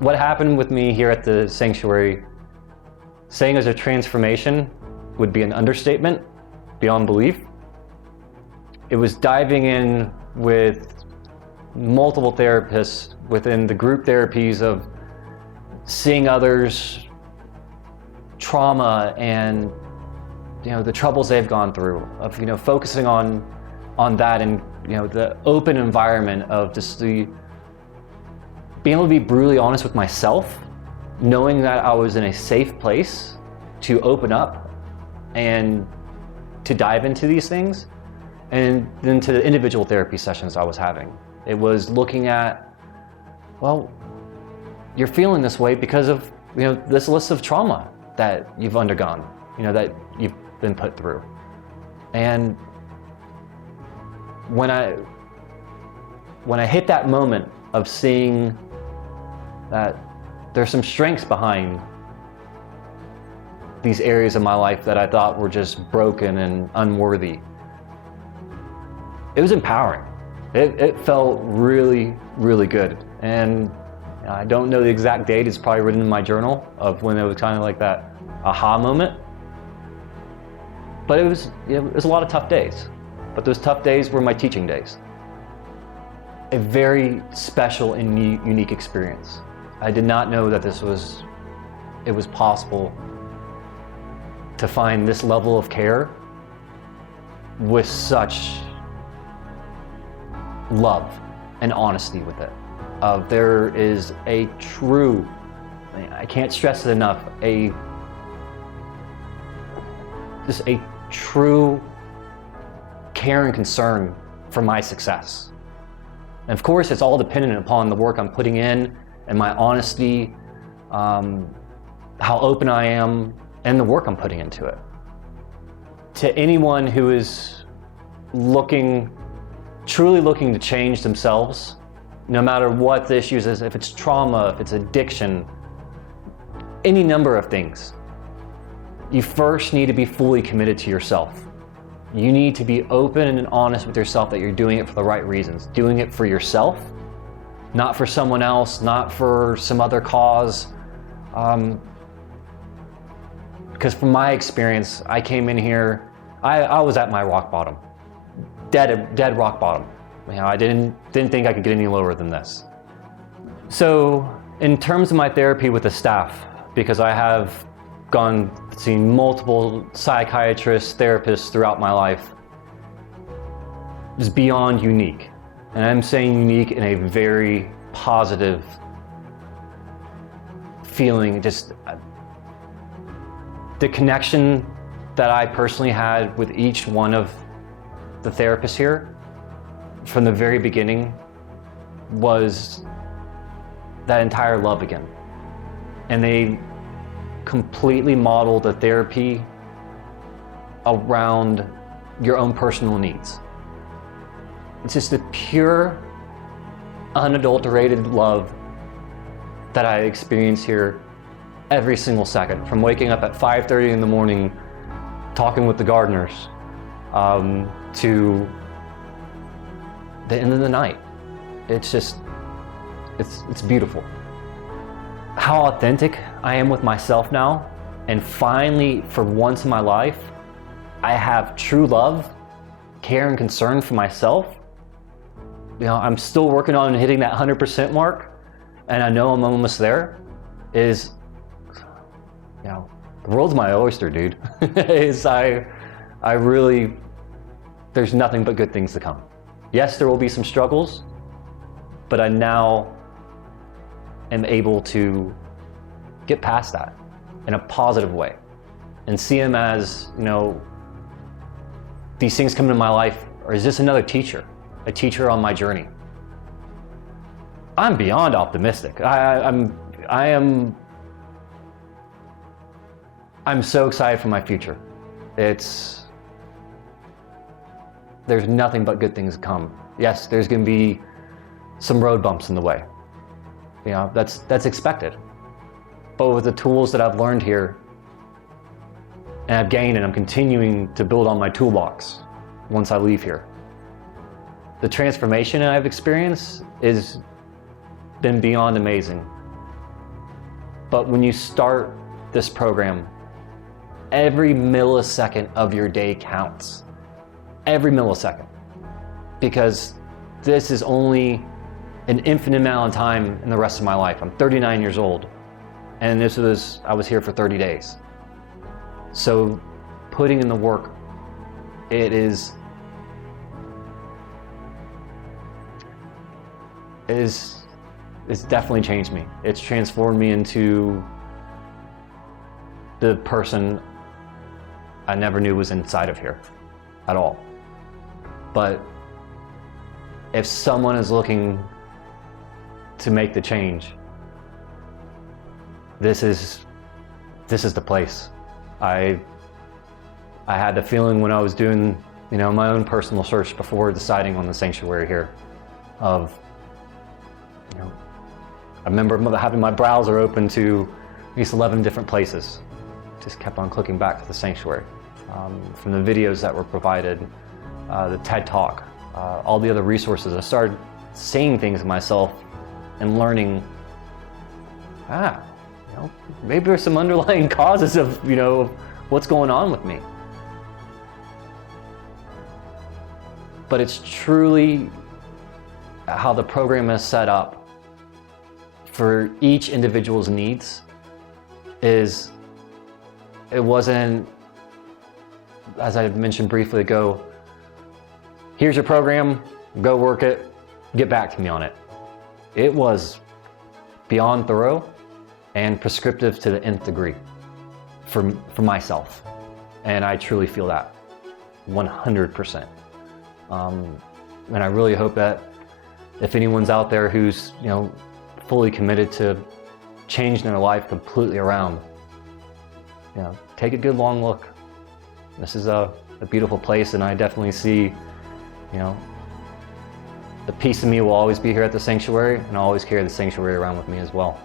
what happened with me here at the sanctuary, saying as a transformation would be an understatement beyond belief. It was diving in with multiple therapists within the group therapies of seeing others' trauma and the troubles they've gone through, of focusing on that, and the open environment of just the being able to be brutally honest with myself, knowing that I was in a safe place to open up and to dive into these things. And then to the individual therapy sessions I was having, it was looking at, well, you're feeling this way because of this list of trauma that you've undergone, that you've been put through. And when I hit that moment of seeing that there's some strengths behind these areas of my life that I thought were just broken and unworthy, it was empowering. It felt really, really good. And I don't know the exact date. It's probably written in my journal of when it was kind of like that aha moment. But it was a lot of tough days. But those tough days were my teaching days. A very special and unique experience. I did not know that it was possible to find this level of care with such love and honesty with it. There is a true, I can't stress it enough, just a true care and concern for my success. And of course, it's all dependent upon the work I'm putting in and my honesty, how open I am, and the work I'm putting into it. To anyone who is truly looking to change themselves, no matter what the issues is, if it's trauma, if it's addiction, any number of things, you first need to be fully committed to yourself. You need to be open and honest with yourself that you're doing it for the right reasons, doing it for yourself, not for someone else, not for some other cause. Because from my experience, I came in here, I was at my rock bottom, dead rock bottom. I didn't think I could get any lower than this. So in terms of my therapy with the staff, because I have seen multiple psychiatrists, therapists throughout my life, is beyond unique. And I'm saying unique in a very positive feeling. Just the connection that I personally had with each one of the therapists here from the very beginning was that entire love again. And they completely modeled the therapy around your own personal needs. It's just the pure, unadulterated love that I experience here every single second, from waking up at 5:30 in the morning, talking with the gardeners, to the end of the night. It's just, it's beautiful. How authentic I am with myself now, and finally, for once in my life, I have true love, care, and concern for myself. I'm still working on hitting that 100% mark, and I know I'm almost there. The world's my oyster, dude. I really, there's nothing but good things to come. Yes, there will be some struggles, but I now am able to get past that in a positive way and see them as, these things come into my life, or is this another teacher, a teacher on my journey? I'm beyond optimistic. I'm so excited for my future. There's nothing but good things to come. Yes, there's going to be some road bumps in the way. That's expected. But with the tools that I've learned here, and I've gained, and I'm continuing to build on my toolbox once I leave here, the transformation I've experienced has been beyond amazing. But when you start this program, every millisecond of your day counts. Every millisecond. Because this is only an infinite amount of time in the rest of my life. I'm 39 years old, and I was here for 30 days. So putting in the work, it's definitely changed me. It's transformed me into the person I never knew was inside of here at all. But if someone is looking to make the change, this is the place. I had the feeling when I was doing, my own personal search before deciding on the sanctuary here of, I remember having my browser open to at least 11 different places. Just kept on clicking back to the sanctuary. From the videos that were provided, the TED Talk, all the other resources, I started saying things to myself and learning, maybe there's some underlying causes of, what's going on with me. But it's truly how the program is set up for each individual's needs. It wasn't, as I mentioned briefly ago, here's your program, go work it, get back to me on it. It was beyond thorough and prescriptive to the nth degree for myself. And I truly feel that 100%. And I really hope that if anyone's out there who's, fully committed to changing their life completely around, take a good long look. This is a beautiful place, and I definitely see, the piece of me will always be here at the sanctuary, and I'll always carry the sanctuary around with me as well.